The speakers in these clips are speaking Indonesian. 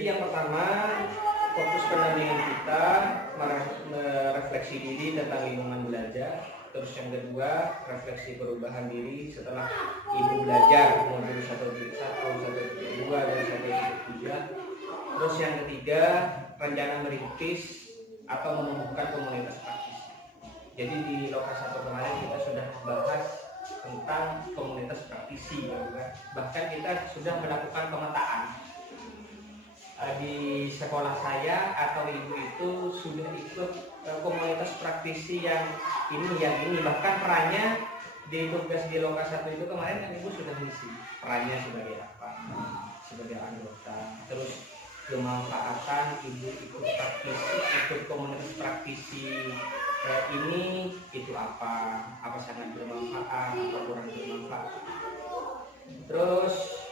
Jadi yang pertama, fokus pendampingan kita merefleksi diri tentang lingkungan belajar. Terus yang kedua, refleksi perubahan diri setelah ibu belajar modul 1.1, 1.2 dan 1.3. Terus yang ketiga, rencana merintis atau menumbuhkan komunitas praktis. Jadi di Loka 1 kemarin kita sudah membahas tentang komunitas praktisi, bahkan kita sudah melakukan pemetaan. Di sekolah saya atau ibu itu sudah ikut komunitas praktisi yang ini, bahkan perannya di tugas di Loka 1 itu kemarin kan ibu sudah ngisi perannya sebagai apa, sebagai anggota. Terus kemanfaatan ibu ikut praktisi, ikut komunitas praktisi ini itu apa sangat bermanfaat, apa kurang bermanfaat. Terus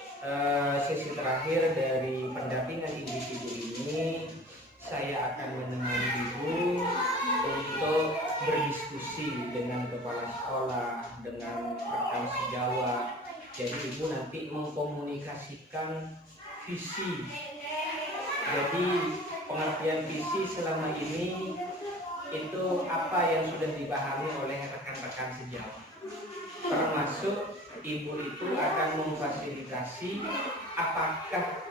sesi terakhir dari pendampingan individu ini, saya akan menemani ibu untuk berdiskusi dengan kepala sekolah, dengan rekan sejawat. Jadi ibu nanti mengkomunikasikan visi. Jadi pengertian visi selama ini itu apa yang sudah dipahami oleh rekan-rekan sejawat. Termasuk ibu itu akan memfasilitasi apakah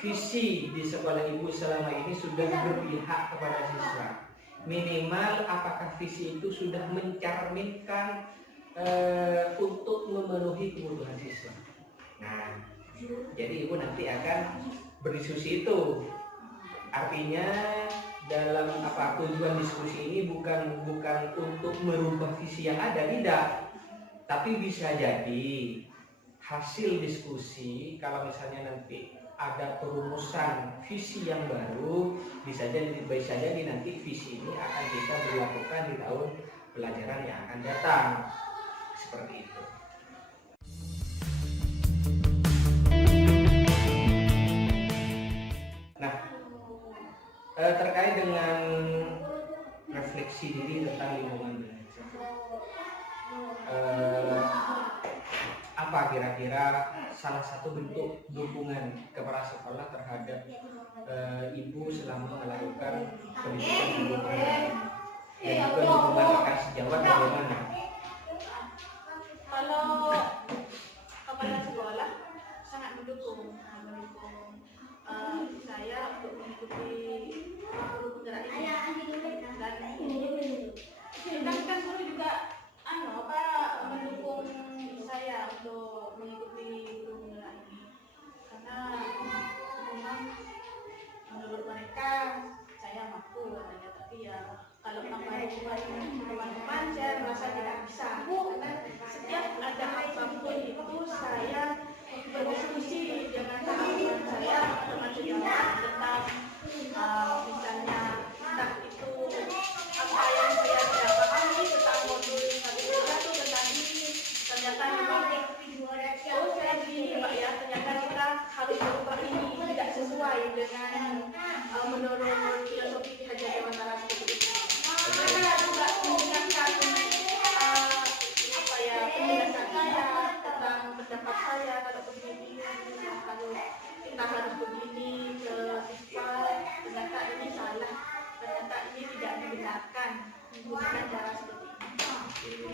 visi di sekolah ibu selama ini sudah berpihak kepada siswa. Minimal apakah visi itu sudah mencerminkan untuk memenuhi kebutuhan siswa. Nah, jadi ibu nanti akan berdiskusi itu. Artinya dalam tujuan diskusi ini bukan untuk merubah visi yang ada, tidak. Tapi bisa jadi hasil diskusi kalau misalnya nanti ada perumusan visi yang baru, bisa jadi nanti visi ini akan kita berlakukan di tahun pelajaran yang akan datang. Seperti itu. Nah, terkait dengan refleksi diri tentang lingkungan belajar, apa kira-kira salah satu bentuk dukungan kepala sekolah terhadap ibu selama melakukan pendidikan ibu dan juga dukungan rekan sejawat bagaimana? Kalau kepala sekolah sangat mendukung saya untuk mengikuti guru penggerak ini, dan kan guru juga mendukung saya untuk mengikuti guru penggerak ini, karena memang menurut mereka saya mampu katanya, tapi ya kalau teman-teman saya merasa tidak bisa, karena setiap ada apapun itu saya berdiskusi dengan teman-teman saya, teman sejawat tentang misalnya entah itu apa yang saya tidak pahami tentang modul 1.1 tentang ini, ternyata memang saya begini Pak ya, ternyata kita harus berubah ini tidak sesuai dengan menurut filosofi Ki Hajar Dewantara seperti itu. Saya juga mendengarkan penjelasan saya tentang pendapat saya kalau begini, kalau kita harus begini ke siswa, ternyata ini salah, ternyata ini tidak dibenarkan menggunakan cara seperti ini.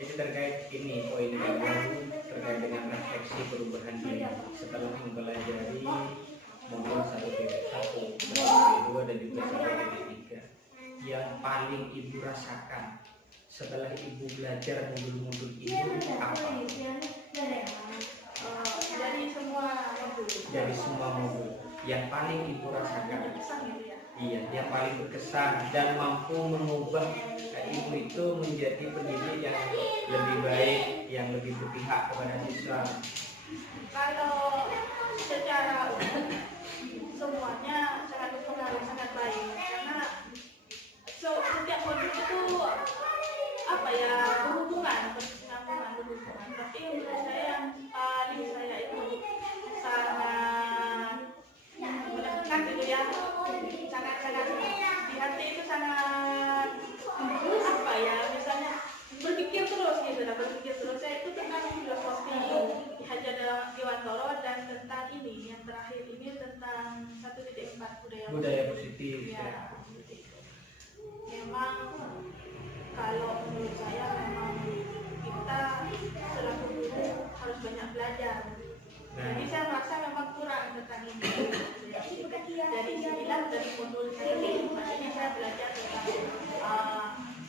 Jadi terkait ini poin yang baru terkait dengan refleksi perubahan diri setelah mempelajari modul 1.1, 1.2 dan juga 1.3, yang paling ibu rasakan setelah ibu belajar modul-modul ini apa? Dari semua modul yang paling ibu rasakan, iya, yang paling berkesan dan mampu mengubah ibu itu menjadi pendidik yang lebih baik, yang lebih berpihak kepada siswa. Kalau secara semuanya sangat berpengaruh, sangat baik, karena setiap modul itu berhubungan, tapi menurut saya yang paling saya itu sangat melekat gitu ya, sangat di hati itu sangat misalnya berpikir terus gitu lah, saya itu tentang Ya, seperti itu. Memang kalau menurut saya memang kita selaku guru harus banyak belajar. Jadi saya merasa memang kurang tentang ini. Dari 9 dari modul saya ini, makanya saya belajar tentang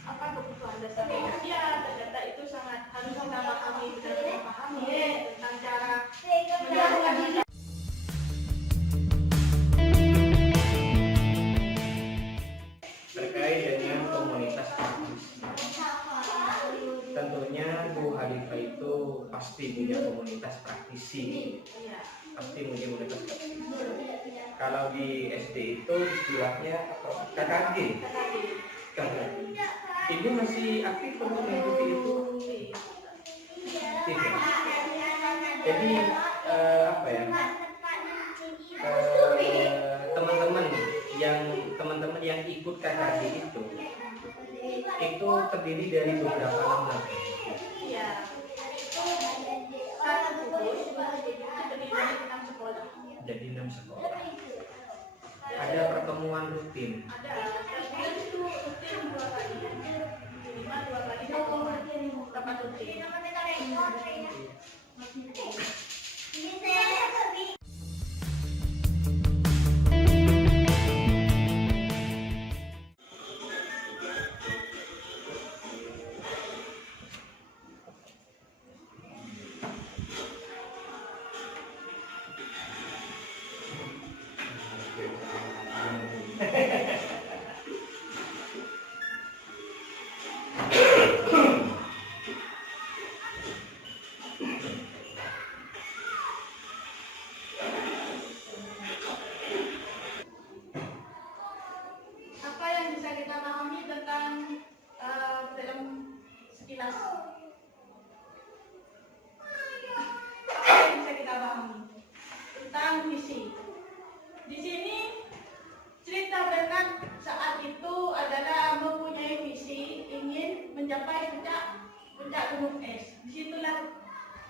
apa kebutuhan dasar manusia. Ternyata itu sangat harus kita pahami, benar-benar pahami tentang cara menjalankan. Terkait dengan komunitas praktisi, tentunya Bu Halifah itu pasti punya komunitas praktisi. Iya. Pasti punya komunitas praktisi. Kalau di SD itu istilahnya apa? KKG. KKG. Ibu masih aktif untuk mengikuti itu? Aktif ya? Jadi apa ya? Teman-teman yang ikut KKG itu terdiri dari beberapa lembaga. Iya. Satu gugus terdiri dari 6 sekolah. Jadi 6 sekolah. Ada pertemuan rutin. Ada. Dan itu rutin 2 kali. Minimal 2 kali tempat rutin. Apa yang bisa kita pahami tentang dalam sekilas? Apa yang bisa kita pahami tentang visi? Di sini cerita Bernard saat itu adalah mempunyai visi ingin mencapai puncak gunung es. Disitulah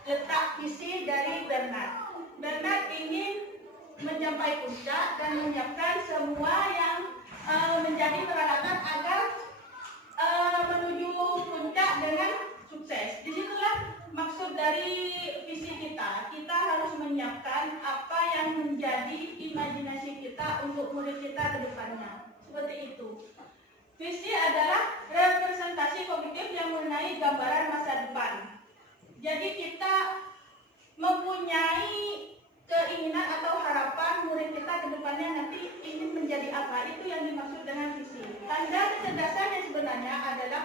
letak visi dari Bernard. Bernard ingin mencapai puncak dan menyiapkan semua yang menjadi peralatan agar menuju puncak dengan sukses. Disitulah maksud dari visi kita. Kita harus menyiapkan apa yang menjadi imajinasi kita untuk murid kita ke depannya. Seperti itu. Visi adalah representasi kognitif yang mengenai gambaran masa depan. Jadi kita mempunyai keinginan atau harapan murid kita ke depannya nanti ingin menjadi apa, itu yang dimaksud dengan visi. Tanda kecerdasan yang sebenarnya adalah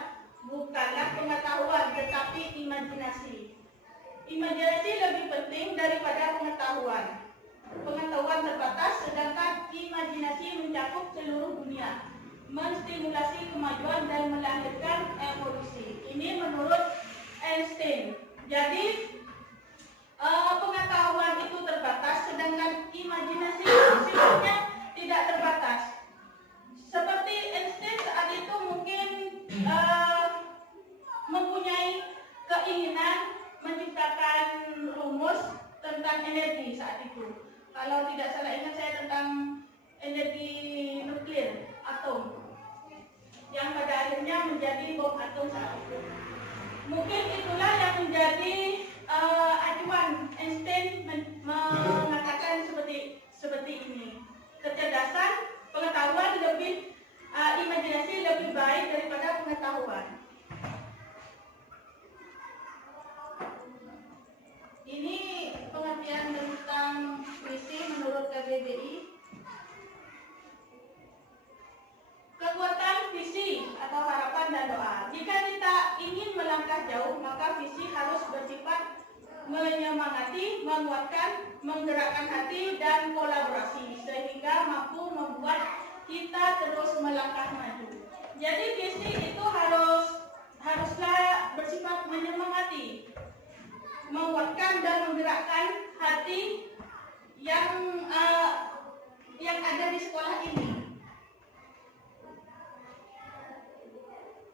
bukanlah pengetahuan tetapi imajinasi. Imajinasi lebih penting daripada pengetahuan. Pengetahuan terbatas sedangkan imajinasi mencakup seluruh dunia, menstimulasi kemajuan dan melahirkan evolusi. Ini menurut Einstein. Jadi pengetahuan itu terbatas, sedangkan imajinasi sifatnya tidak terbatas. Seperti Einstein saat itu mungkin mempunyai keinginan menciptakan rumus tentang energi saat itu. Kalau tidak salah ingat saya tentang energi nuklir atom, yang pada akhirnya menjadi bom atom saat itu. Mungkin itulah yang menjadi acuan Einstein mengatakan seperti ini. Kecerdasan, pengetahuan lebih imajinasi lebih baik daripada pengetahuan. Ini pengertian tentang visi menurut KBBI. Kekuatan visi atau harapan dan doa. Jika kita ingin melangkah jauh, maka visi harus bersifat menyemangati, menguatkan, menggerakkan hati dan kolaborasi sehingga mampu membuat kita terus melangkah maju. Jadi visi itu haruslah bersifat menyemangati, menguatkan dan menggerakkan hati yang ada di sekolah ini.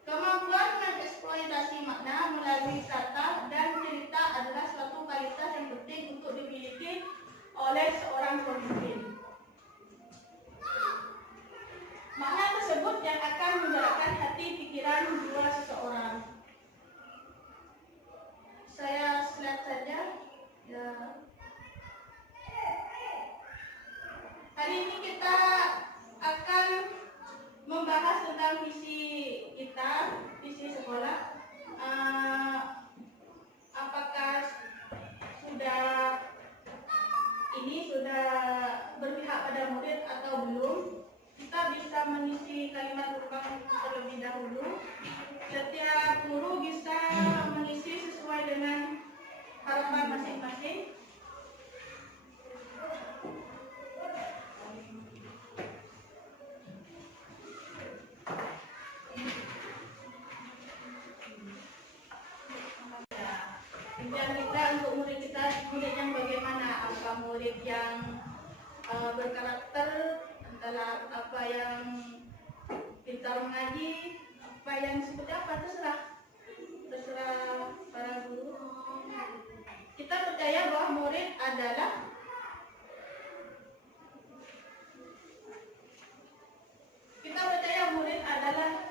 Kemampuan mengeksploitasi makna melalui kata dan cerita adalah suatu kualitas yang penting untuk dimiliki oleh seorang pemimpin. ini sudah berpihak pada murid atau belum. Kita bisa mengisi kalimat ruang terlebih dahulu. Setiap guru bisa mengisi sesuai dengan harapan masing-masing. Impian kita untuk murid kita, murid yang bagaimana? Apa murid yang berkarakter, antara apa yang pintar mengaji, apa yang seperti apa, terserah para guru. Kita percaya bahwa murid adalah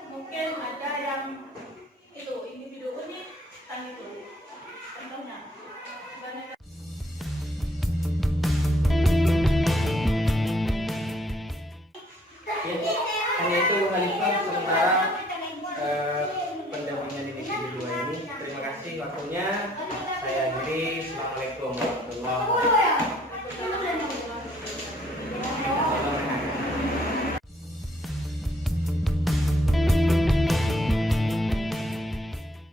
mungkin ada yang itu individu unik kan itu contohnya. Ya, hanya itu Khalifah sementara pendampingnya di divisi 2 ini. Terima kasih waktunya. Saya Yudi. Assalamualaikum warahmatullahi wabarakatuh.